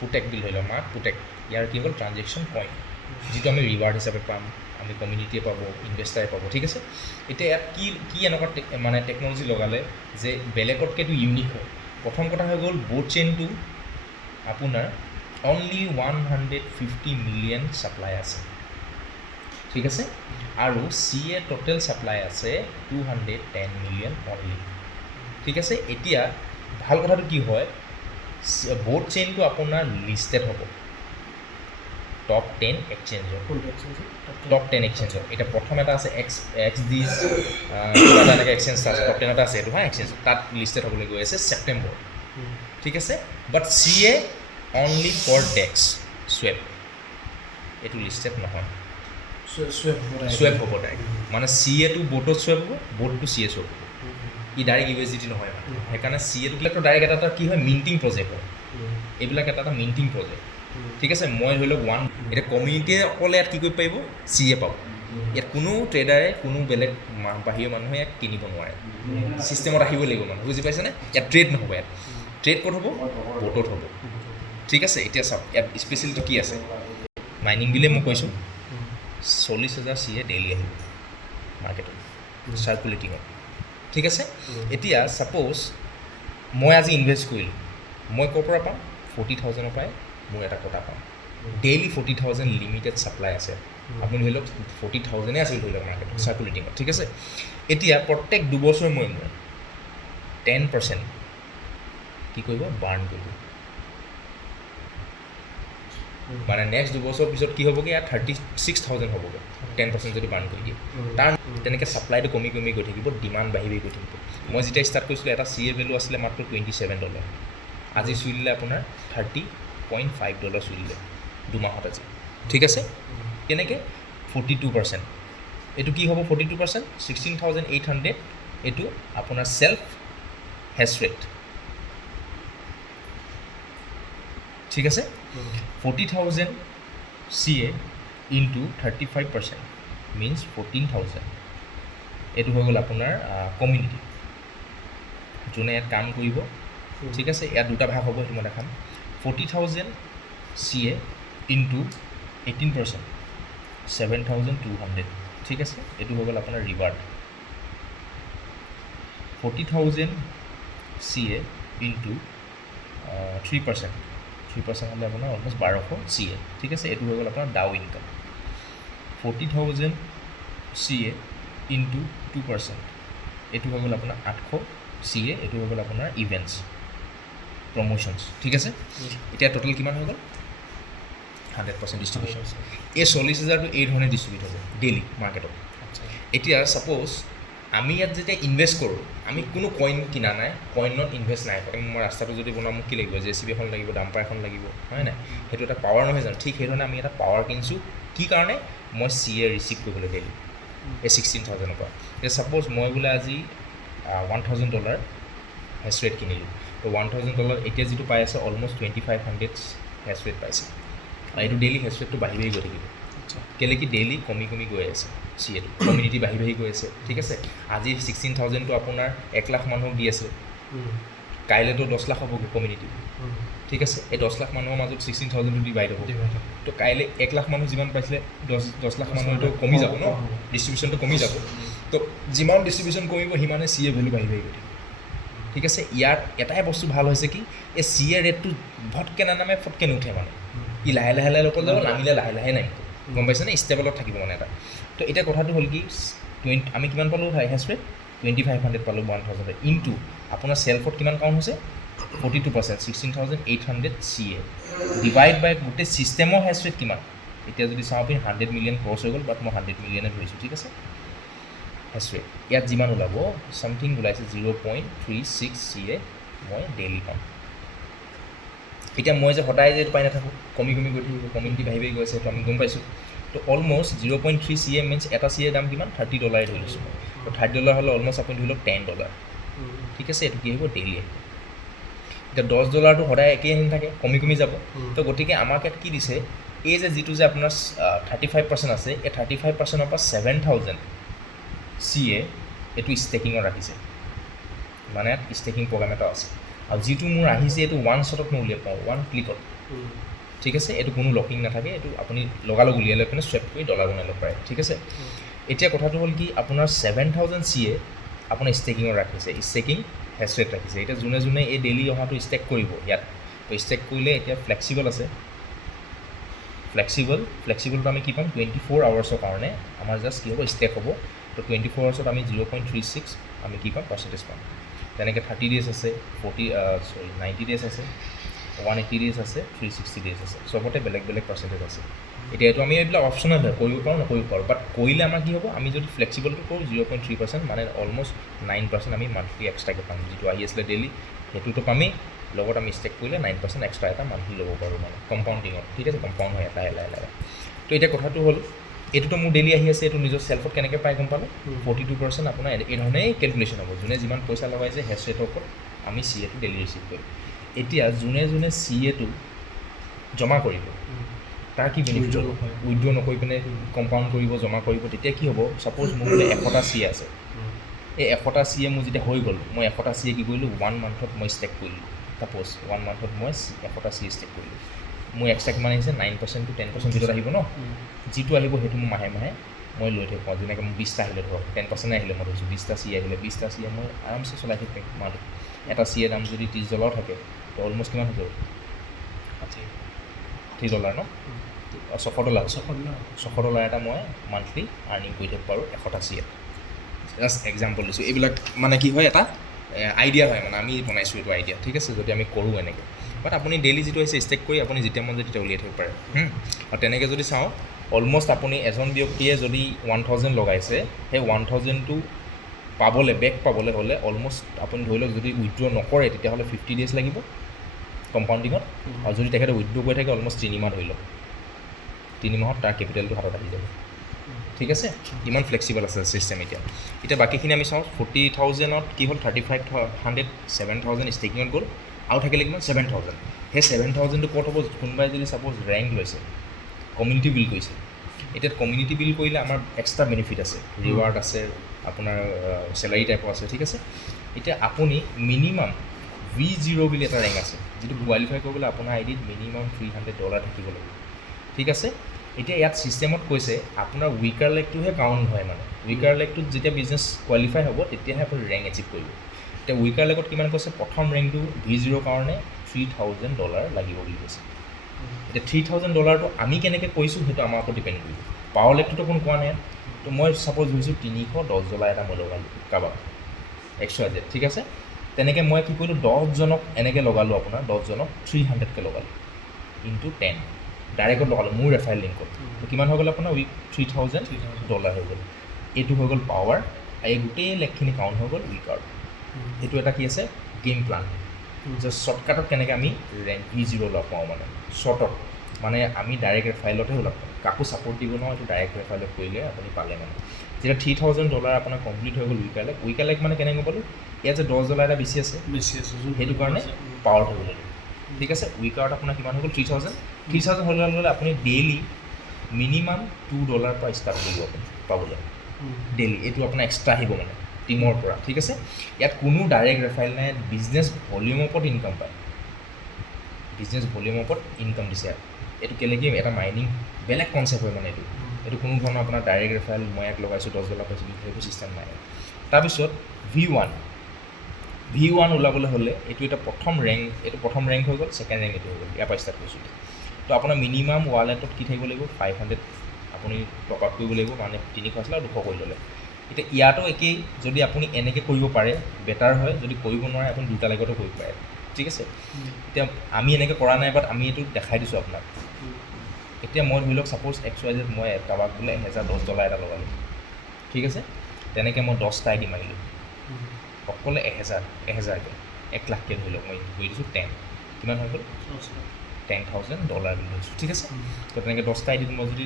পুটেক বুলি ধৰি লওক মাক পুটেক ইয়াৰ কি হ'ল ট্ৰানজেকশ্যন পইণ্ট যিটো আমি ৰিৱাৰ্ড হিচাপে পাম আমি কমিউনিটিয়ে পাব ইনভেষ্টাৰে পাব ঠিক আছে এতিয়া ইয়াত কি এনেকুৱা মানে টেকন'লজি লগালে যে বেলেগতকৈতো ইউনিক হয় প্ৰথম কথা হৈ গ'ল বোট চেইনটো আপোনাৰ অনলি 150 মিলিয়ন ছাপ্লাই আছে ঠিক আছে আৰু চি এ টোটেল ছাপ্লাই আছে 210 মিলিয়ন অনলি ঠিক আছে এতিয়া ভাল কথাটো কি হয় বোট চেইনটো আপোনাৰ লিষ্টেড হ'ব টপ 10 এক্সচেঞ্জৰ টপ 10 এক্সচেঞ্জৰ এতিয়া প্ৰথম এটা আছে XD কিবা এটা এনেকৈ এক্সচেঞ্জ আছে টপ 10 এটা আছে এইটো হা এক্সচেঞ্জ তাত লিষ্টেড হ'বলৈ গৈ আছে ছেপ্টেম্বৰ ঠিক আছে বাট চি এ অনলি ফৰ ডেক্স স্ৱেপ এইটো লিষ্টেড নহয় স্ৱেপ হ'ব ডাইৰেক্ট মানে চি এটো বোটত স্ৱেপ হ'ব বোটটো চি এ স্ৱেপ হ'ব ই ডাইৰেক্ট USDT নহয় মানে সেইকাৰণে চি এটোবিলাকতো ডাইৰেক্ট এটা কি হয় মিণ্টিং প্ৰজেক্ট হয় এইবিলাক এটা মিণ্টিং প্ৰজেক্ট ঠিক আছে মই ধৰি লওক এতিয়া কমিউনিটিয়ে অকলে ইয়াত কি কৰিব পাৰিব চি এ পাব ইয়াত কোনো ট্ৰেডাৰে কোনো বেলেগ বাহিৰৰ মানুহে ইয়াক কিনিব নোৱাৰে ছিষ্টেমত আহিব লাগিব মানুহ বুজি পাইছেনে ইয়াত ট্ৰেড নহ'ব ইয়াত ট্ৰেড ক'ত হ'ব বোটত হ'ব ঠিক আছে এতিয়া চাওক ইয়াত স্পেচিয়েলিটি কি আছে মাইনিং বিলে মই কৈছোঁ 40,000 চি এ ডেইলি আহিব মাৰ্কেটত চাৰ্কুলেটিঙত ঠিক আছে এতিয়া ছাপ'জ মই আজি ইনভেষ্ট কৰিলোঁ মই ক'ৰ পৰা পাম 40,000ৰ পৰাই মোৰ এটা কটা পাম ডেইলি 40,000 লিমিটেড ছাপ্লাই আছে আপুনি ধৰি লওক 40,000 আছিল ধৰি লওক মাৰ্কেটত চাৰ্কুলেটিঙত ঠিক আছে এতিয়া প্ৰত্যেক দুবছৰ মই 10% কি কৰিব বাৰ্ণ কৰিব মানে নেক্সট দুবছৰ পিছত কি হ'বগৈ ইয়াত 36,000 হ'বগৈ 10% যদি বাৰ্ণ কৰি দিয়ে তাৰ তেনেকৈ ছাপ্লাইটো কমি কমি গৈ থাকিব ডিমাণ্ড বাঢ়ি বাঢ়ি গৈ থাকিব মই যেতিয়া ষ্টাৰ্ট কৰিছিলোঁ এটা চি এ ভেলু আছিলে মাত্ৰ $27 আজি চুই দিলে আপোনাৰ $30.5 চুই দিলে দুমাহত আজি ঠিক আছে কেনেকৈ 42% এইটো কি হ'ব 42% 16,800 এইটো আপোনাৰ চেল্ফ হেছ ৰেট ঠিক আছে 40,000 চি এ ইনটু 35% মিনছ 14,000 এইটো হৈ গ'ল আপোনাৰ কমিউনিটি যোনে ইয়াত কাম কৰিব ঠিক আছে ইয়াত দুটা ভাগ হ'ব সেইটো মই দেখাম 40,000 চি এ ইনটু 18% 7,200 ঠিক আছে এইটো হৈ গ'ল আপোনাৰ ৰিৱাৰ্ড 40,000 চি এ ইনটু 3% হ'লে আপোনাৰ অলমষ্ট 1200 চি এ ঠিক আছে এইটো হৈ গ'ল আপোনাৰ ডাউ ইনকাম 40,000 চি এ ইনটু 2% এইটো হৈ গ'ল আপোনাৰ 800 চি এ এইটো হৈ গ'ল আপোনাৰ ইভেণ্টছ প্ৰমোশ্যনছ ঠিক আছে এতিয়া টোটেল কিমান হৈ গ'ল 100% ডিষ্ট্ৰিবিউশ্যন এই 40,000টো এই ধৰণে ডিষ্ট্ৰিবিউট হ'ব ডেইলি মাৰ্কেটত এতিয়া ছাপ'জ আমি ইয়াত যেতিয়া ইনভেষ্ট কৰোঁ আমি কোনো কইন কিনা নাই কইনত ইনভেষ্ট নাই মই ৰাস্তাটো যদি বনাওঁ মোক কি লাগিব JCB এখন লাগিব ডাম্পাৰ এখন লাগিব হয় নাই সেইটো এটা পাৱাৰ নহয় জানো ঠিক সেইধৰণে আমি এটা পাৱাৰ কিনিছোঁ কি কাৰণে মই চি এ ৰিচিভ কৰিবলৈ ডেইলি এই 16,000ৰ পৰা এতিয়া ছাপ'জ মই বোলে আজি $1,000 হেছ ৰেট কিনিলোঁ তো $1,000 এতিয়া যিটো পাই আছে অলমষ্ট 2,500 হেছ ৰেট পাইছে আৰু এইটো ডেইলি হেছ ৰেটটো বাঢ়ি বাঢ়ি গৈ থাকিব কেলৈ কি ডেইলি কমি কমি গৈ আছে চি এটো কমিউনিটি বাঢ়ি বাঢ়ি গৈ আছে ঠিক আছে আজি 16,000টো আপোনাৰ 1 লাখ মানুহক দি আছে কাইলৈতো 10 লাখ হ'ব কমিউনিটি ঠিক আছে এই 10 লাখ মানুহৰ মাজত 16,000টো ডিভাইড হ'ব তো কাইলৈ 1 লাখ মানুহ যিমান পাইছিলে 10 লাখ মানুহটো কমি যাব ন ডিষ্ট্ৰিবিউশ্যনটো কমি যাব তো যিমান ডিষ্ট্ৰিবিউশ্যন কমিব সিমানে চি এ ভেলু বাঢ়ি বাঢ়ি গৈ থাকিব ঠিক আছে ইয়াৰ এটাই বস্তু ভাল হৈছে কি এই চি এ ৰেটটো ভটকৈ নানামে ফটকৈ নুঠে মানে ই লাহে লাহে লাহে ওপৰত যাব নামিলে লাহে লাহে নামিব গম পাইছেনে ষ্টেবলত থাকিব মানে এটা তো এতিয়া কথাটো হ'ল কি আমি কিমান পালোঁ হেছ ৰেট 2,500 পালোঁ 1,000 ইনটু আপোনাৰ চেল্ফত কিমান কাউণ্ট হৈছে 42% 16,800 চি এ ডিভাইড বাই গোটেই ছিষ্টেমৰ হেছ ৰেট কিমান এতিয়া যদি চাওঁ আপুনি 100 মিলিয়ন ক্ৰছ হৈ গ'ল বাট মই 100 মিলিয়নে ধৰিছোঁ ঠিক আছে হেছ ৰেট ইয়াত যিমান ওলাব ছামথিং ওলাইছে 0.36 চি এ মই ডেইলি পাম এতিয়া মই যে সদায় যে পাই নাথাকোঁ কমি কমি গৈ থাকিব কমিউনিটি বাঢ়ি বাঢ়ি গৈ আছে সেইটো আমি গম পাইছোঁ তো অলমষ্ট 0.3 চি এ মিনছ এটা চি এ দাম কিমান $30 ধৰি লৈছোঁ তো $30 হ'লে অলমষ্ট আপুনি ধৰি লওক $10 ঠিক আছে এইটো কি আহিব ডেইলি আহিব এতিয়া $10টো সদায় একেই আহি থাকে কমি কমি যাব তো গতিকে আমাক ইয়াত কি দিছে এই যে যিটো যে আপোনাৰ 35% আছে এই 35%ৰ পৰা 7,000 চি এ এইটো ষ্টেকিঙত ৰাখিছে মানে ইয়াত ষ্টেকিং প্ৰগ্ৰাম এটা আছে আৰু যিটো মোৰ আহিছে এইটো ওৱান শ্বটত মই উলিয়াই পাওঁ, ওৱান ক্লিকত, ঠিক আছে। এইটো কোনো লকিং নাথাকে, এইটো আপুনি লগালগ উলিয়াই লৈ পিনে চুৱেপ কৰি ডলাৰ বনাই ল'ব পাৰে, ঠিক আছে। এতিয়া কথাটো হ'ল কি আপোনাৰ 7000 CA আপোনাৰ ষ্টেকিঙত ৰাখিছে, ষ্টেকিং হেছ ৰেট ৰাখিছে। এতিয়া যোনে যোনে এই ডেইলি অহাটো ষ্টেক কৰিব ইয়াত, তো ষ্টেক কৰিলে এতিয়া ফ্লেক্সিবল আছে, ফ্লেক্সিবলটো আমি কি পাম 24 আৱাৰ্ছৰ কাৰণে আমাৰ জাষ্ট কি হ'ব ষ্টেক হ'ব। তো 24 আৱাৰ্ছত আমি 0.36 আমি কি পাম পাৰ্চেণ্টেজ পাম। তেনেকৈ 30 ডেজ আছে, 90 ডেজ আছে, 180 ডেজ আছে, 360 ডেজ আছে, চবতে বেলেগ বেলেগ পাৰ্চেণ্টেজ আছে। এতিয়া এইটো আমি এইবিলাক অপশ্যনেল হয়, কৰিব পাৰোঁ নকৰিব পাৰোঁ, বাট কৰিলে আমাৰ কি হ'ব আমি যদি ফ্লেক্সিবলটো কৰোঁ 0.3% মানে অলমষ্ট 9% আমি মান্থলি এক্সট্ৰাকৈ পাম। যিটো আহি আছিলে ডেইলি সেইটোতো পামেই, লগত আমি ষ্টেক কৰিলে 9% এক্সট্ৰা এটা মান্থলি ল'ব পাৰোঁ মানে কম্পাউণ্ডিঙত, ঠিক আছে। কম্পাউণ্ড হয় এটা লাহে। তো এতিয়া কথাটো হ'ল এইটোতো মোৰ ডেইলি আহি আছে, এইটো নিজৰ চেল্ফত কেনেকৈ পাই গম পালোঁ 42% আপোনাৰ এই ধৰণেই কেলকুলেশ্যন হ'ব। যোনে যিমান পইচা লগাইছে হেছ ৰেটৰ ওপৰত আমি CA টো ডেইলি ৰিচিভ কৰিম। এতিয়া যোনে CA টো জমা কৰিব তাৰ কি বেনিফিট হ'ব, উইড্ৰ' নকৰি পিনে কম্পাউণ্ড কৰিব জমা কৰিব, তেতিয়া কি হ'ব ছাপ'জ মোৰ বোলে 100টা CA আছে, এই 100টা CA মোৰ যেতিয়া হৈ গ'ল, মই 100টা CA কি কৰিলোঁ 1 মান্থত মই ষ্টেক কৰিলোঁ। ছাপ'জ 1 মান্থত মই 100টা CA ষ্টেক কৰিলোঁ, মোৰ এক্সট্ৰা কিমান আহিছে 9% to 10% ভিতৰত আহিব ন। যিটো আহিব সেইটো মোৰ মাহে মই লৈ থাকিব পাৰোঁ। যেনেকৈ মোৰ 20টা আহিলে ধৰক 10% আহিলে, মই ধৰিছোঁ 20টা CA আহিলে, 20টা CA মই আৰামছে চলাই থাকিব পাৰিম মাহটো। এটা CA দাম যদি $30 থাকে তো অলমষ্ট কিমান হৈ যাব $30 ন, $600 এটা মই মান্থলি আৰ্নিং কৰি থাকিব পাৰোঁ 100টা CA। জাষ্ট এক্সাম্পল দিছোঁ, এইবিলাক মানে কি হয় এটা আইডিয়া হয় মানে আমি বনাইছোঁ এইটো আইডিয়া, ঠিক আছে। যদি আমি কৰোঁ এনেকৈ, বাট আপুনি ডেইলি যিটো আহিছে ষ্টেক কৰি আপুনি যেতিয়া মন যায় তেতিয়া উলিয়াই থাকিব পাৰে। আৰু তেনেকৈ যদি চাওঁ অলমষ্ট আপুনি এজন ব্যক্তিয়ে যদি 1000 লগাইছে, সেই 1000টো পাবলৈ বেক পাবলৈ হ'লে অলমষ্ট আপুনি ধৰি লওক যদি উইড্ৰ' নকৰে তেতিয়াহ'লে 50 ডেজ লাগিব কম্পাউণ্ডিঙত, আৰু যদি তেখেতে উইড্ৰ' কৰি থাকে অলমষ্ট 3 মাহ ধৰি লওক, 3 মাহত তাৰ কেপিটেলটো হাতত আহি যাব, ঠিক আছে। ইমান ফ্লেক্সিবল আছে ছিষ্টেম। এতিয়া বাকীখিনি আমি চাওঁ 40,000ত কি হ'ল 3500 7000 ষ্টেকিঙত গ'ল, আৰু থাকিলে কিমান 7000। সেই 7000টো ক'ত হ'ব, কোনোবাই যদি ছাপ'জ ৰেংক লৈছে, কমিউনিটি বিল্ড কৰিছে। এতিয়া কমিউনিটি বিল্ড কৰিলে আমাৰ এক্সট্ৰা বেনিফিট আছে, ৰিৱাৰ্ড আছে, আপোনাৰ চেলাৰী টাইপৰ আছে, ঠিক আছে। এতিয়া আপুনি মিনিমাম V0 বুলি এটা ৰেংক আছে, যিটো কোৱালিফাই কৰিবলৈ আপোনাৰ আইডিত মিনিমাম $300 থাকিব লাগিব, ঠিক আছে। এতিয়া ইয়াত ছিষ্টেমত কৈছে আপোনাৰ উইকাৰ লেগটোহে কাউণ্ট হয়, মানে উইকাৰ লেগটোত যেতিয়া বিজনেছ কোৱালিফাই হ'ব তেতিয়াহে আপুনি ৰেংক এচিভ কৰিব। এতিয়া উইকাৰ লেগত কিমান কৈছে, প্ৰথম ৰেংকটো V0 কাৰণে $3000 লাগিব বুলি কৈছে। এতিয়া $3000টো আমি কেনেকৈ কৰিছোঁ সেইটো আমাৰ ওপৰত ডিপেণ্ড কৰিব। পাৱাৰ লেগটোতো কোনো কোৱা নাই, তো মই ছাপ'জ ধৰিছোঁ $310 এটা মই লগালোঁ কাৰোবাক XYZ, ঠিক আছে। তেনেকৈ মই কি কৰিলোঁ 10জনক এনেকৈ লগালোঁ, আপোনাৰ 10জনক 300কৈ লগালোঁ ইনটু 10 ডাইৰেক্টত লগালোঁ মোৰ ৰেফাৰেল লিংকত। তো কিমান হৈ গ'ল আপোনাৰ $3000 হৈ গ'ল। এইটো হৈ গ'ল পাৱাৰ, এই গোটেই লেগখিনি কাউণ্ট হৈ গ'ল উইকাৰ। এইটো এটা কি আছে গেম প্লান, যে শ্বৰ্টকাটত কেনেকৈ আমি ৰেংক V0 লগ পাওঁ, মানে শ্বৰ্টত মানে আমি ডাইৰেক্ট ৰেফাইলতহে ওলাব পাৰোঁ, কাকো ছাপৰ্ট দিব নহয়, এইটো ডাইৰেক্ট ৰেফাইলত কৰিলে আপুনি পালে মানে। যেতিয়া $3000 আপোনাৰ কমপ্লিট হৈ গ'ল উইকাৰ লেগ মানে কেনেকৈ পালোঁ, ইয়াত যে $10 এটা বেছি আছে সেইটো কাৰণে পাৱাৰ হৈ গ'ল, ঠিক আছে। উইকাৰত আপোনাৰ কিমান হৈ গ'ল 3000 হ'লে আপুনি ডেইলি মিনিমাম $2 পৰা ষ্টাৰ্ট কৰিব আপুনি পাবলৈ ডেইলি। এইটো আপোনাৰ এক্সট্ৰা আহিব মানে টিমৰ পৰা, ঠিক আছে। ইয়াত কোনো ডাইৰেক্ট ৰেফাইল নাই, বিজনেছ ভলিউমৰ ওপৰত ইনকাম পায়, বিজনেছ ভলিউমৰ ওপৰত ইনকাম দিছে ইয়াত। এইটো কেলেকি এটা মাইনিং বেলেগ কনচেপ্ট হয় মানে এইটো কোনো ধৰণৰ আপোনাৰ ডাইৰেক্ট ৰেফাইল মই ইয়াক লগাইছোঁ $10 পাইছিলোঁ সেইটো ছিষ্টেম নাই। তাৰপিছত V1 ওলাবলৈ হ'লে এইটো এটা প্ৰথম ৰেংক হৈ গ'ল, ছেকেণ্ড ৰেংক এইটো হৈ গ'ল, ইয়াৰ পৰা ষ্টাৰ্ট কৰিছোঁ। তো আপোনাৰ মিনিমাম ৱালেটত কি থাকিব লাগিব 500 আপুনি টপ আপ কৰিব লাগিব, মানে 300 আছিলে আৰু 200 কৰি ল'লে। এতিয়া ইয়াতো একেই, যদি আপুনি এনেকৈ কৰিব পাৰে বেটাৰ হয়, যদি কৰিব নোৱাৰে আপুনি দুটা লেগতো কৰিব পাৰে, ঠিক আছে। এতিয়া আমি এনেকৈ কৰা নাই, বাট আমি এইটো দেখাই দিছোঁ আপোনাক। এতিয়া মই ধৰি লওক ছাপ'জ XYZ মই কাৰোবাক বোলে $1010 এটা লগালোঁ, ঠিক আছে। তেনেকৈ মই 10টা আইডি মাৰিলোঁ, অকলে 1000কৈ 1 লাখকৈ ধৰি লওক, মই কৰি দিছোঁ 10, কিমান হৈ গ'ল $10,000 বুলি ধৰিছোঁ, ঠিক আছে। তো তেনেকৈ 10টা আইডিত মই যদি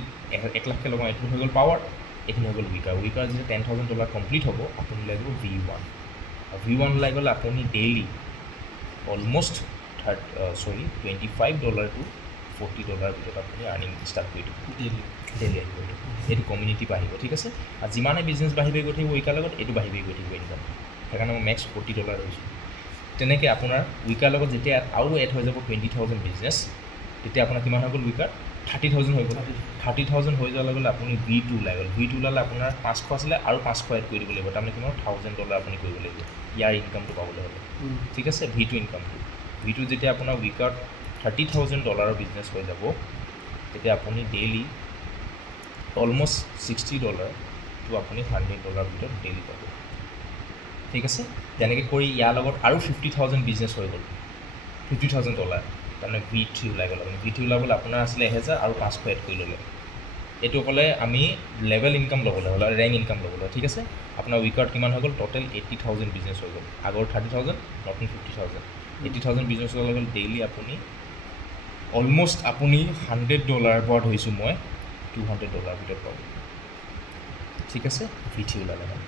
1 লাখকৈ লগাওঁ, এইটো হৈ গ'ল পাৱাৰ, এইখিনি হৈ গ'ল উইকাৰ যেতিয়া $10,000 কমপ্লিট হ'ব আপুনি লাগিব V1। V1 ওলাই গ'লে আপুনি ডেইলি অলমষ্ট $25 to $40 ভিতৰত আপুনি আৰ্নিং ষ্টাৰ্ট কৰি দিব ডেইলি আহিব। এইটো কমিউনিটি বাঢ়িব, ঠিক আছে। আৰু যিমানে বিজনেছ বাঢ়ি গৈ থাকিব উইকাৰ লগত এইটো বাঢ়ি গৈ থাকিব ইনকাম, সেইকাৰণে মই মেক্স $40 ধৰিছোঁ। তেনেকৈ আপোনাৰ উইকাৰ লগত যেতিয়া আৰু এড হৈ যাব 20,000 বিজনেছ, তেতিয়া আপোনাৰ কিমান হৈ গ'ল উইকাৰ 30,000 হৈ গ'ল। 30,000 হৈ যোৱাৰ লগে লগে আপুনি V2 ওলাই গ'ল। V2 ওলালে আপোনাৰ 500 আছিলে আৰু 500 এড কৰি দিব লাগিব, তাৰমানে কিমান $1,000 আপুনি কৰিব লাগিব ইয়াৰ ইনকামটো পাবলৈ হ'লে। ঠিক আছে, V2 ইনকামটো। V2 যেতিয়া আপোনাৰ উইকাৰত $30,000 বিজনেছ হৈ যাব, তেতিয়া আপুনি ডেইলি অলমষ্ট $60 আপুনি $100 ভিতৰত ডেইলি পাব। ঠিক আছে, তেনেকৈ কৰি ইয়াৰ লগত আৰু 50,000 বিজনেছ হৈ গ'ল, $50,000, তাৰমানে V3 ওলাই গ'ল। আপুনি V3 ওলাবলৈ আপোনাৰ আছিলে 1,000 আৰু 500 এড কৰি ল'লে। এইটো ক'লে আমি লেভেল ইনকাম ল'বলৈ হ'ল, ৰেংক ইনকাম ল'বলৈ। ঠিক আছে, আপোনাৰ উইকাৰত কিমান হৈ গ'ল টোটেল 80,000 বিজনেছ হৈ গ'ল। আগৰ 30,000, নতুন 50,000, 80,000 বিজনেছ হোৱাৰ লগে লগে ডেইলি আপুনি অলমষ্ট আপুনি $100 পৰা ধৰিছোঁ মই $200 ভিতৰত পাব। ঠিক আছে, V3 ওলালে মানে।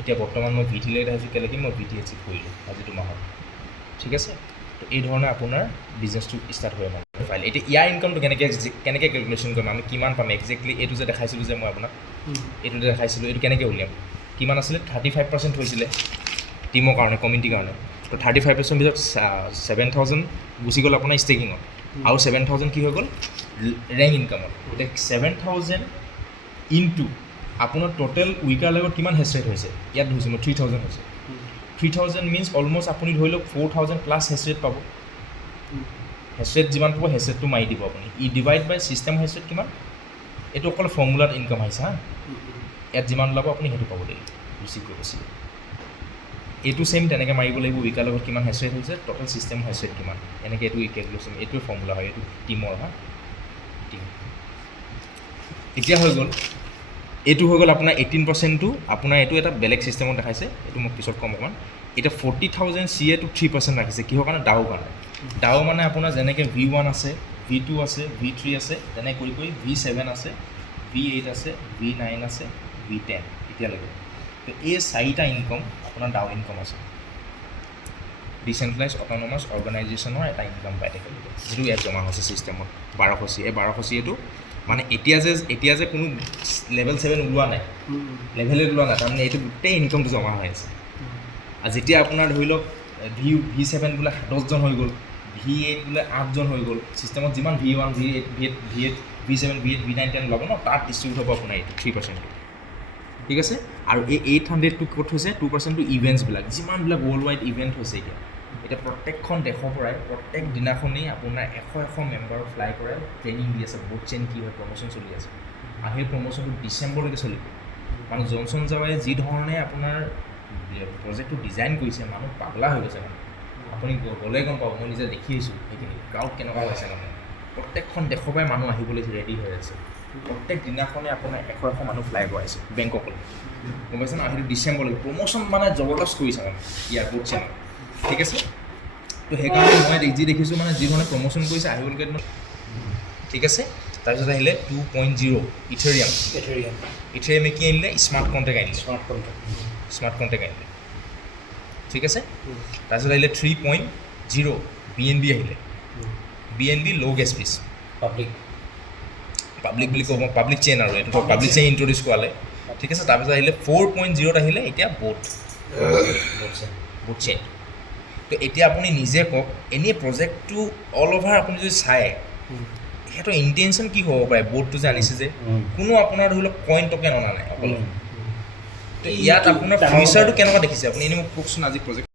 এতিয়া বৰ্তমান মই V3 লৈ আহিছোঁ, কেলৈকে মই V3 এচিভ কৰিলোঁ আজি 2 মাহত। ঠিক আছে, তো এই ধৰণে আপোনাৰ বিজনেছটো ষ্টাৰ্ট হয় মানে ফাইল। এতিয়া ইয়াৰ ইনকামটো কেনেকৈ কেলকুলেশ্যন কৰিম, আমি কিমান পাম একজেক্টলি, এইটো যে দেখাইছিলোঁ যে মই আপোনাক এইটো যে দেখাইছিলোঁ, এইটো কেনেকৈ উলিয়াম, কিমান আছিলে 35% হৈছিলে টিমৰ কাৰণে, কমিউনিটিৰ কাৰণে। তো 35% ভিতৰত 7,000 গুচি গ'ল আপোনাৰ ষ্টেকিঙত, আৰু 7,000 কি হৈ গ'ল ৰেংক ইনকামত। এতিয়া 7,000 ইনটু আপোনাৰ টোটেল উইকাৰ লগত কিমান হেচ ৰেট হৈছে, ইয়াত ধৰিছোঁ মই 3,000 হৈছে। 3,000 মিনছ অলমষ্ট আপুনি ধৰি লওক 4,000 প্লাছ হেচ ৰেট পাব। হেচ ৰেট যিমান পাব হেচ ৰেটটো মাৰি দিব আপুনি, ই ডিভাইড বাই ছিষ্টেম হেচ ৰেট কিমান, এইটো অকল ফৰ্মুলাত ইনকাম আহিছে হা। ইয়াত যিমান ওলাব আপুনি সেইটো পাব দেই, ৰিচিভ কৰিব বেছি। এইটো ছেইম তেনেকৈ মাৰিব লাগিব, উইকাৰ লগত কিমান হেচ ৰেট হৈছে, টোটেল ছিষ্টেম হেচ ৰেট কিমান, এনেকৈ এইটো কেলকুলেশ্যন, এইটোৱে ফৰ্মুলা হয়, এইটো টিমৰ হা টিম। এতিয়া হৈ গ'ল, এইটো হৈ গ'ল আপোনাৰ 18%টো আপোনাৰ এইটো এটা বেলেগ ছিষ্টেমত দেখাইছে, এইটো মই পিছত ক'ম অকণমান। এতিয়া 40,000 CA টো 3% ৰাখিছে, কিহৰ কাৰণে ডাও কাৰণে। ডাও মানে আপোনাৰ যেনেকৈ V1 আছে, V2 আছে, V3 আছে, তেনেকৈ কৰি কৰি V7 আছে, V8 আছে, V9 আছে, V10 এতিয়ালৈকে। তো এই 4টা ইনকম আপোনাৰ ডাও ইনকম আছে, ডিচেণ্ট্ৰেলাইজ অট'নমাছ অৰ্গেনাইজেশ্যনৰ এটা ইনকাম পাই থাকে, যিটো ইয়াত জমা হৈছে ছিষ্টেমত 1200 CA। এই 1200 CA টো মানে এতিয়া যে কোনো লেভেল 7 ওলোৱা নাই, লেভেল 8 ওলোৱা নাই, তাৰমানে এইটো গোটেই ইনকমটো জমা হৈ আছে। আৰু যেতিয়া আপোনাৰ ধৰি লওক V7 বোলে 10জন হৈ গ'ল, V8 বোলে 8জন হৈ গ'ল, ছিষ্টেমত যিমান V1, V8, V7, V8, V9, 10 ওলাব ন, তাত ডিষ্ট্ৰিবিউট হ'ব আপোনাৰ এইটো 3%টো। ঠিক আছে, আৰু এই 800টো ক'ত হৈছে 2%টো ইভেণ্টছবিলাক, যিমানবিলাক ৱৰ্ল্ড ৱাইড ইভেণ্ট হৈছে এতিয়া প্ৰত্যেকখন দেশৰ পৰাই প্ৰত্যেক দিনাখনেই আপোনাৰ 100 মেম্বাৰক ফ্লাই কৰাই ট্ৰেইনিং দি আছে, বুট চেইন কি হয় প্ৰমোশ্যন চলি আছে। আৰু সেই প্ৰমোশ্যনটো ডিচেম্বৰলৈকে চলিব। মানে জনচন জাৱাই যি ধৰণে আপোনাৰ প্ৰজেক্টটো ডিজাইন কৰিছে, মানুহ পাগলা হৈ গৈছে মানে। আপুনি গ'লে গম পাব, মই নিজে দেখি আহিছোঁ সেইখিনি ক্ৰাউড কেনেকুৱা হৈছে মানে। প্ৰত্যেকখন দেশৰ পৰাই মানুহ আহিবলৈ ৰেডি হৈ আছে, প্ৰত্যেক দিনাখনে আপোনাৰ 100 মানুহ ফ্লাই কৰাইছে বেংককলৈ, গম পাইছে ন। সেইটো ডিচেম্বৰলৈকে প্ৰমোশ্যন মানে জবৰদস্ত কৰিছে মানে ইয়াৰ বুট চেইন। ঠিক আছে, তো সেইকাৰণে মই যি দেখিছোঁ মানে যি ধৰণে প্ৰমোশ্যন কৰিছে আহিবলৈকে। ঠিক আছে, তাৰপিছত আহিলে 2.0 ইথেৰিয়ামে কি আনিলে, স্মাৰ্ট কণ্টেক্ট আনিলে, স্মাৰ্ট কণ্টেক্ট আনিলে। ঠিক আছে, তাৰপিছত আহিলে 3.0 BNB আহিলে, BNB ল' গেছ ফিজ, পাব্লিক বুলি ক'ব, পাব্লিক চেইন আৰু এইটো পাব্লিক চেইন ইণ্ট্ৰডিউচ কৰালে। ঠিক আছে, তাৰপিছত আহিলে 4.0 আহিলে এতিয়া বুট চেইন। তো এতিয়া আপুনি নিজে কওক, এনেই প্ৰজেক্টটো অল অভাৰ আপুনি যদি চায়, সিহঁতৰ ইণ্টেনশ্যন কি হ'ব পাৰে, ব'ৰ্ডটো যে আনিছে যে কোনো আপোনাৰ ধৰি লওক কইন টকেন অনা নাই অকল। তো ইয়াত আপোনাৰ ফিউচাৰটো কেনেকুৱা দেখিছে আপুনি, এনেই মোক কওকচোন আজি প্ৰজেক্ট